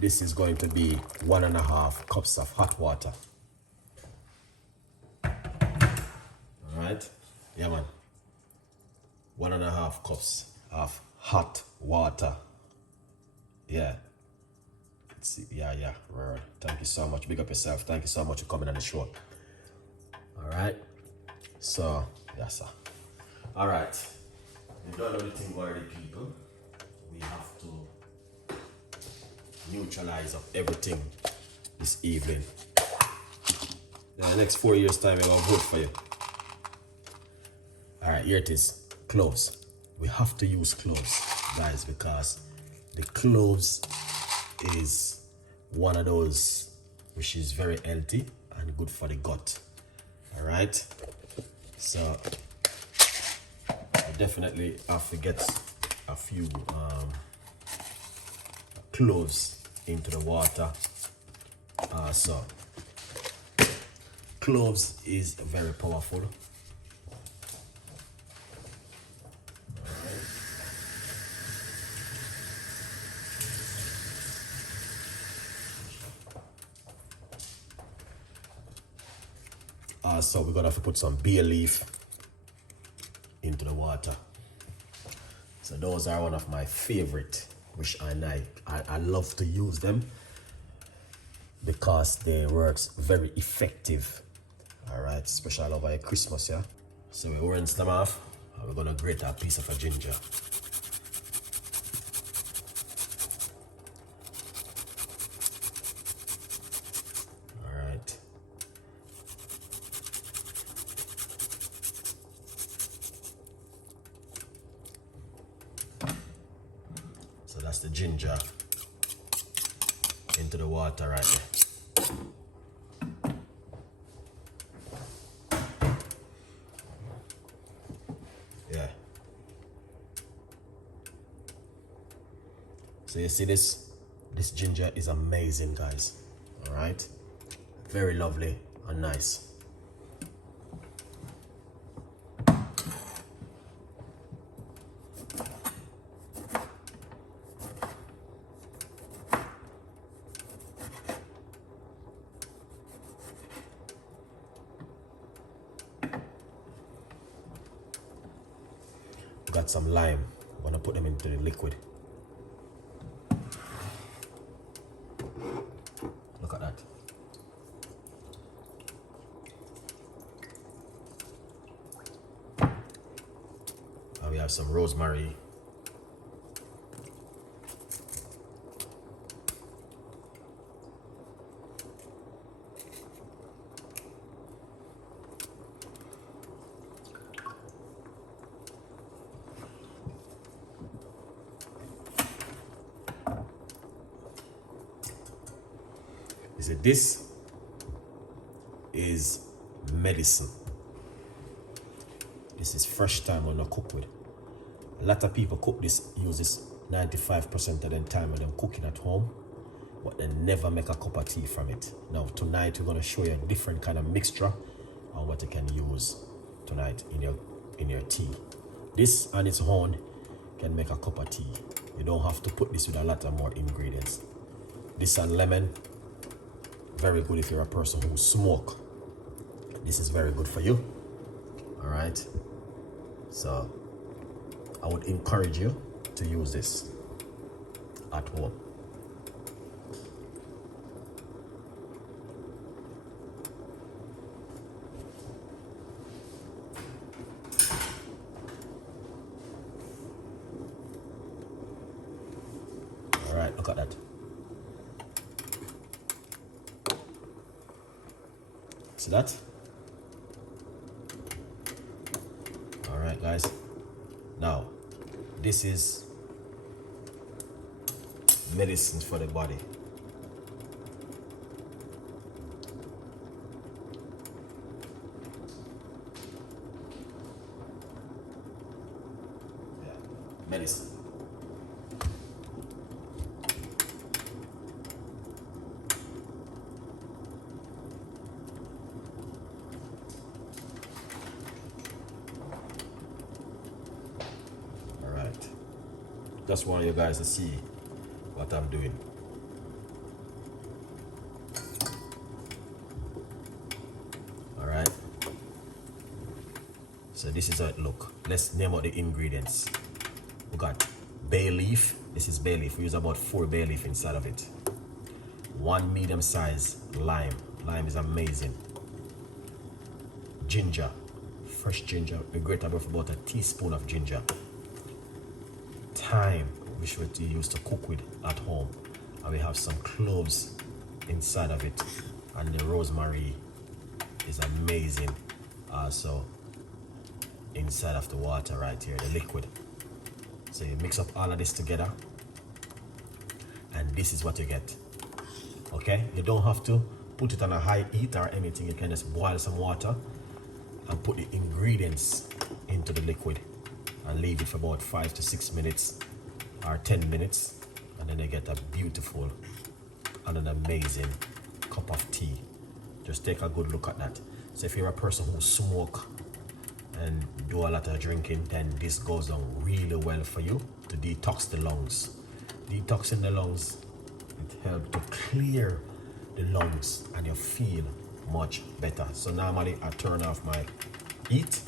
this is going to be 1.5 cups of hot water. All right, yeah man, 1.5 cups of hot water. Yeah, let's see. Yeah, right. Thank you so much, big up yourself. Thank you so much for coming on the show. All right, so yes sir. All right, you don't know the thing already, people. We have to neutralize up everything this evening. In the next 4 years time, I'm gonna vote for you. All right, here it is, cloves. We have to use cloves, guys, because the cloves is one of those which is very healthy and good for the gut. All right, so I definitely have to get a few cloves into the water. So cloves is very powerful. So we're gonna have to put some bay leaf into the water. So those are one of my favorite, which I love to use them because they works very effective. All right, especially over Christmas, yeah. So we rinse them off and we're gonna grate a piece of a ginger. All right. So that's the ginger into the water right there. Yeah. So you see this ginger is amazing, guys. All right, very lovely and nice. Got some lime. I'm gonna put them into the liquid. Look at that. And we have some rosemary. This is medicine. This is fresh thyme when I cook with. A lot of people use this 95% of the time when they're cooking at home, but they never make a cup of tea from it. Now tonight we're gonna show you a different kind of mixture on what you can use tonight in your tea. This on its own can make a cup of tea. You don't have to put this with a lot of more ingredients. This and lemon, very good if you're a person who smoke. This is very good for you. All right, so I would encourage you to use this at home. All right, look at that. See that? All right, guys. Now, this is medicine for the body. Yeah, medicine. Just want you guys to see what I'm doing. So this is how it look. Let's name out the ingredients. We got bay leaf. This is bay leaf. We use about 4 bay leaf inside of it. 1 medium size lime. Lime is amazing. Ginger, fresh ginger. We grate about a teaspoon of ginger. Thyme, which we use to cook with at home. And we have some cloves inside of it. And the rosemary is amazing. Also inside of the water right here, the liquid. So you mix up all of this together, and this is what you get. Okay, you don't have to put it on a high heat or anything. You can just boil some water and put the ingredients into the liquid and leave it for about 5 to 6 minutes or 10 minutes, and then you get a beautiful and an amazing cup of tea. Just take a good look at that. So if you're a person who smoke and do a lot of drinking, then this goes on really well for you to detox the lungs. Detoxing the lungs, it helps to clear the lungs and you feel much better. So normally I turn off my heat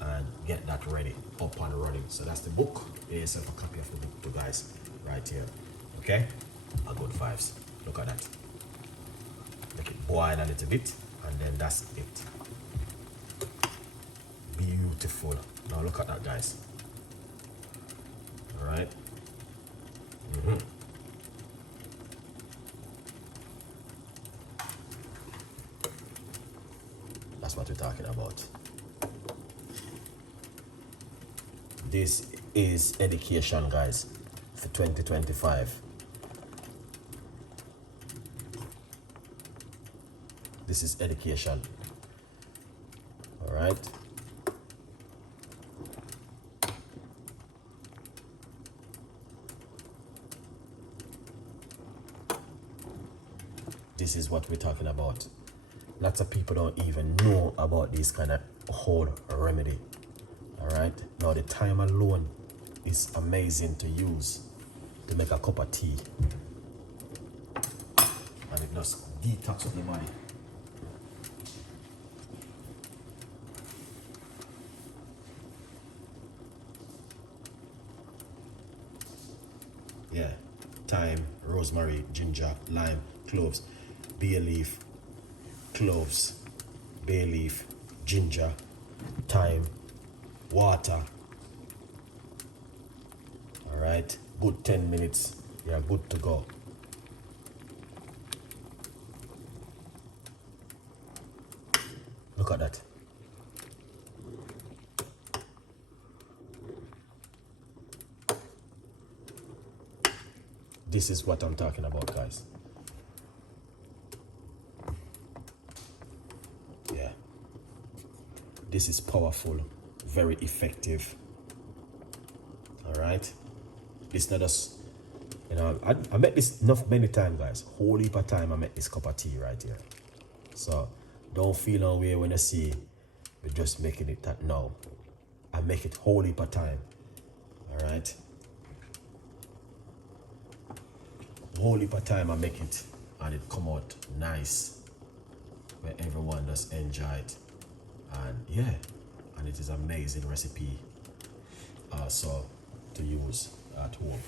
and get that ready, up and running. So that's the book. Here's yourself a copy of the book, too, guys, right here. Okay, a good vibes. Look at that. Make it boil a little bit, and then that's it. Beautiful. Now look at that, guys. All right. That's what we're talking about. This is education, guys, for 2025. This is education. All right. This is what we're talking about. Lots of people don't even know about this kind of whole remedy. All right. Now the thyme alone is amazing to use to make a cup of tea, and it just detox the body. Yeah, thyme, rosemary, ginger, lime, cloves, bay leaf, cloves, bay leaf, ginger, thyme, water. All right, good 10 minutes, you're good to go. Look at that. This is what I'm talking about, guys. Yeah. This is powerful, very effective. All right. It's not just, you know, I met this many times, guys. Whole heap of time I met this cup of tea right here. So don't feel no way when I see we're just making it that now. I make it whole heap of time. All right. Whole heap of time I make it, and it come out nice, where everyone just enjoy it. And yeah, and it is amazing recipe also to use at home.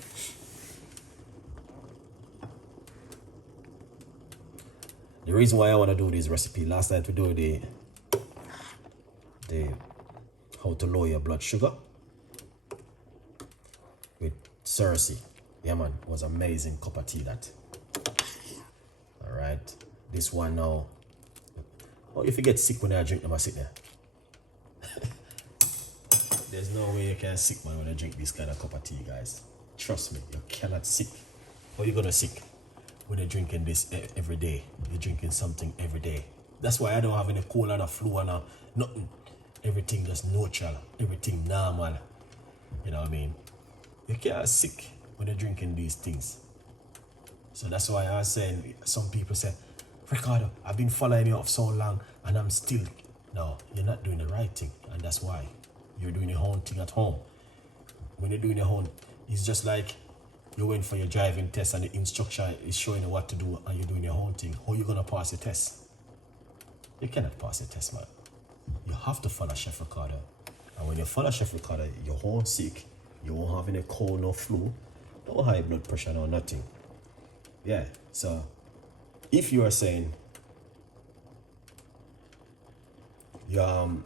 The reason why I want to do this recipe, last night we do the how to lower your blood sugar with Cersei. Yeah, man, it was amazing cup of tea that. All right, this one now. Oh, if you get sick when I drink them, I sit there. There's no way you can sick, man, when I drink this kind of cup of tea, guys. Trust me, you cannot sick. How you gonna sick when you're drinking this every day? You're drinking something every day. That's why I don't have any cold and a flu and nothing. Everything just neutral, everything normal. You know what I mean? You can't sick when you're drinking these things. So that's why I was saying, some people say, Ricardo, I've been following you for so long and I'm still. No, you're not doing the right thing, and that's why. You're doing your own thing at home. When you're doing your own, it's just like you went for your driving test and the instructor is showing you what to do and you're doing your own thing. How are you gonna pass the test? You cannot pass the test, man. You have to follow Chef Ricardo. And when you follow Chef Ricardo, you won't sick, you won't have any cold, no flu, no high blood pressure, no nothing. Yeah, so if you are saying you're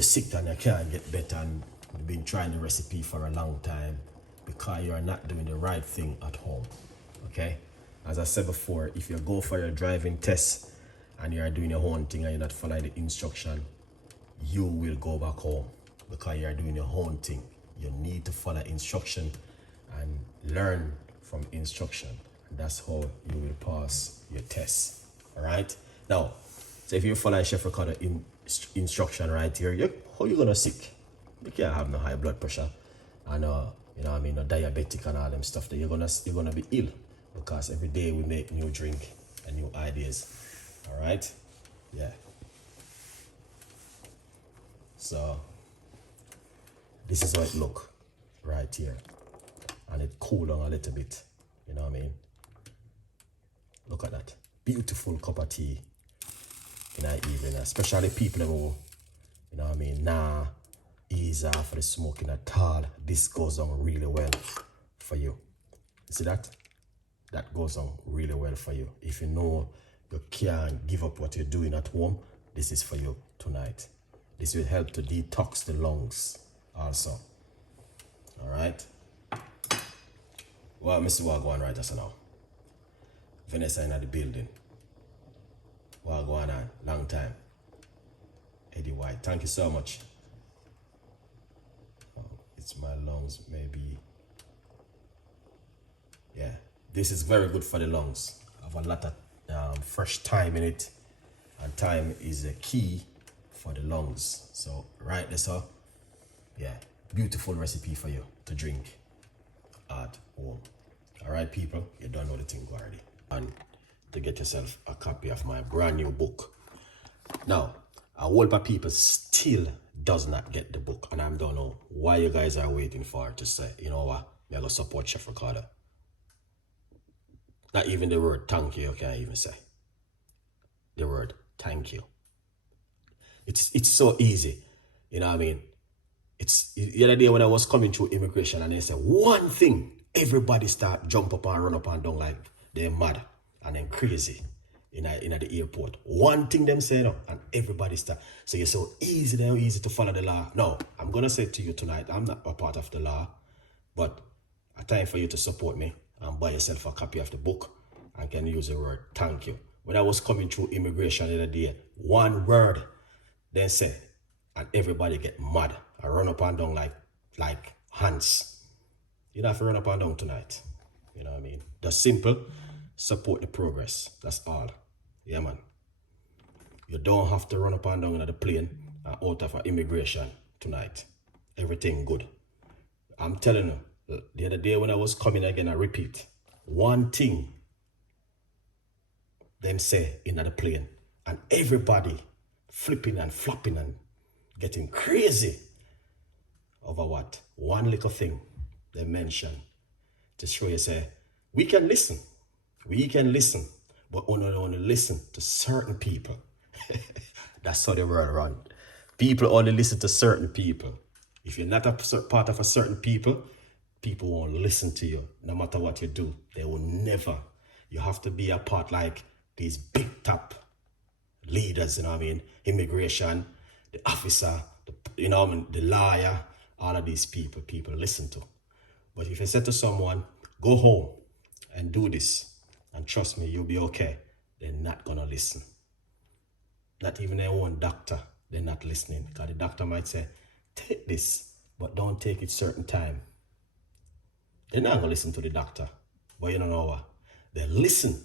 sick and you can't get better and you've been trying the recipe for a long time because you're not doing the right thing at home, okay? As I said before, if you go for your driving test and you're doing your own thing and you're not following the instruction, you will go back home because you're doing your own thing. You need to follow instruction and learn from instruction. And that's how you will pass your test. All right? Now, so if you follow Chef Ricardo instruction right here, how you gonna sick? You can't have no high blood pressure and you know what I mean, no diabetic and all them stuff. That you're gonna be ill because every day we make new drink and new ideas. All right? Yeah. So this is how it look right here, and it cool down a little bit. You know what I mean? Look at that beautiful cup of tea in the evening, especially people who, you know what I mean, nah ease off for the smoking at all. This goes on really well for you. You see that? That goes on really well for you. If you know you can't give up what you're doing at home, this is for you tonight. This will help to detox the lungs also. All right? Well, Mr. Wagwan right just now. Vanessa in the building. Wagwan on, long time. Eddie White, thank you so much. Oh, it's my lungs, maybe. Yeah, this is very good for the lungs. I have a lot of fresh thyme in it, and thyme is a key for the lungs. So right there, so yeah, beautiful recipe for you to drink at home. All right, people, you don't know the thing already. And to get yourself a copy of my brand new book. Now, a whole lot of people still does not get the book, and I don't know why you guys are waiting for to say, you know what, I'm gonna support Chef Ricardo. Not even the word thank you can't even say. The word thank you. It's so easy, you know what I mean? It's the other day when I was coming through immigration and they said one thing, everybody start jump up and run up and down like they're mad and then crazy in the airport. One thing them say no, and everybody start. So you're so easy to follow the law. No, I'm gonna say to you tonight, I'm not a part of the law, but a time for you to support me and buy yourself a copy of the book and can use the word thank you. When I was coming through immigration the other day, one word then say, and everybody get mad and run up and down like hands. You don't have to run up and down tonight. You know what I mean? That's simple. Support the progress. That's all. Yeah, man. You don't have to run up and down in the plane and out of immigration tonight. Everything good. I'm telling you, the other day when I was coming again, I repeat, one thing them say in the plane, and everybody flipping and flopping and getting crazy over what? One little thing they mention to show you, say, we can listen, but only listen to certain people. That's how the world run. People only listen to certain people. If you're not a part of a certain people won't listen to you. No matter what you do, they will never. You have to be a part like these big top leaders, you know what I mean? Immigration, the officer, you know what I mean? The lawyer, all of these people listen to. But if you say to someone, go home and do this, and trust me, you'll be okay, they're not gonna listen. Not even their own doctor, they're not listening. Because the doctor might say, take this, but don't take it certain time. They're not gonna listen to the doctor. But you don't know what? They listen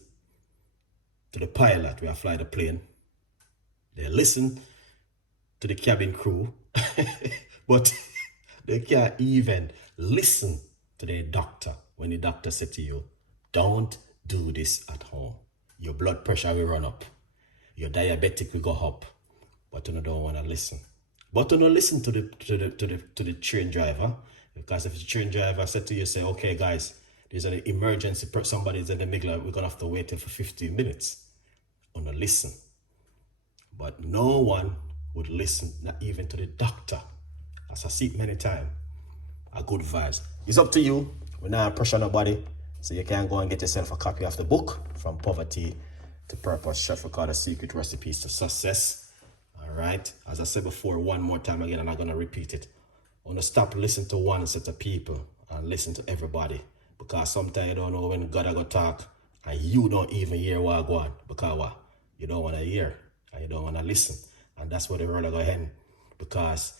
to the pilot who fly the plane. They listen to the cabin crew. But they can't even listen to the doctor when the doctor said to you, don't do this at home. Your blood pressure will run up. Your diabetic will go up. But you don't want to listen. But you don't listen to the train driver. Because if the train driver said to you, say, okay guys, there's an emergency, somebody's in the middle, we're gonna have to wait till for 15 minutes. You don't listen. But no one would listen, not even to the doctor. As I see it many times, a good vibes. It's up to you. We're not pressure nobody. So you can go and get yourself a copy of the book, From Poverty to Purpose, Chef Ricardo Secret Recipes to Success. All right. As I said before, one more time again, and I'm going to repeat it. I want to stop listening to one set of people and listen to everybody. Because sometimes you don't know when God are going to talk and you don't even hear what I go on. Because what? You don't want to hear and you don't want to listen. And that's where the world are going to end. Because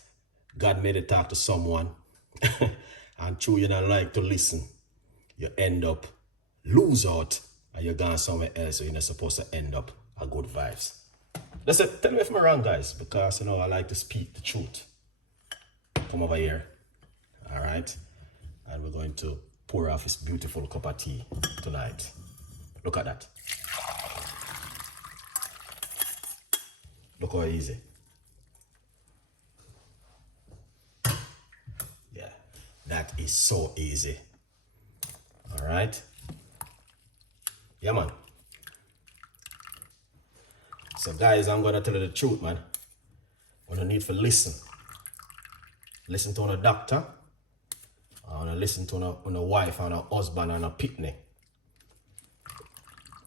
God made it talk to someone and true you don't like to listen. You end up lose out and you're going somewhere else, so you're not supposed to end up a good vibes. That's it. Tell me if I'm wrong, guys, because you know I like to speak the truth. Come over here. All right. And we're going to pour off this beautiful cup of tea tonight. Look at that. Look how easy. Yeah, that is so easy. All right. Yeah, man. So, guys, I'm going to tell you the truth, man. What I need to listen. Listen to a doctor. I want to listen to a wife and a husband and a pitney.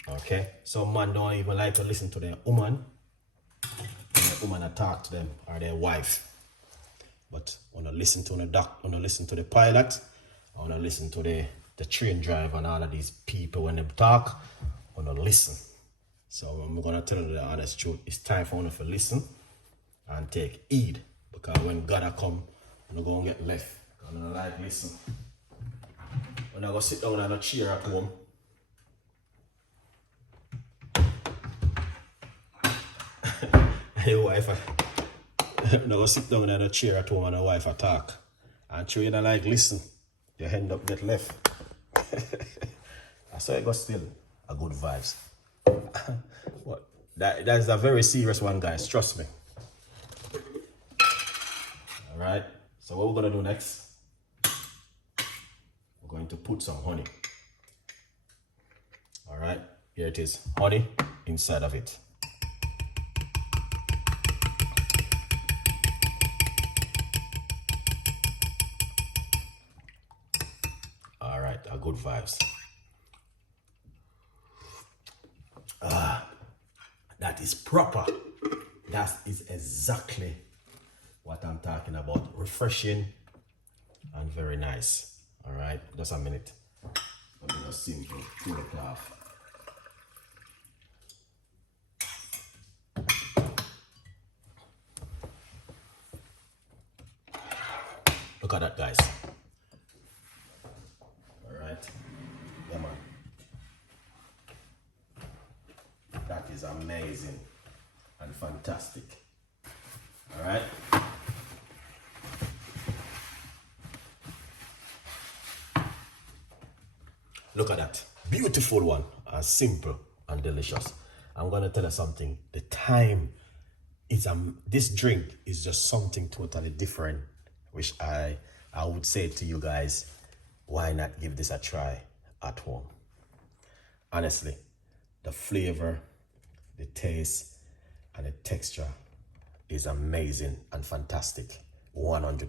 Okay? Some man don't even like to listen to their woman. The woman talk to them or their wife. But I want to listen to the doctor, I want to listen to the pilot. I want to listen to the train driver and all of these people when they talk. I want to listen. So I'm going to tell you the honest truth. It's time for you to listen and take heed. Because when God come, I'm going to get left. I'm going to like listen. When I go sit down on a chair at home, your wife, when I go sit down on a chair at home and the wife talk, and you don't like listen, you end up get left. So it got still a good vibes. What? That is a very serious one, guys. Trust me. All right. So what we're gonna do next? We're going to put some honey. All right. Here it is. Honey inside of it. All right. A good vibes. That is proper. That is exactly what I'm talking about. Refreshing and very nice. All right, just a minute. Let me just simple pull it off. Look at that, guys. All right, yeah, man. That is amazing and fantastic. All right. Look at that. Beautiful one and simple and delicious. I'm going to tell you something. The time is, this drink is just something totally different, which I would say to you guys, why not give this a try at home? Honestly, the flavor, the taste, and the texture is amazing and fantastic. 100%.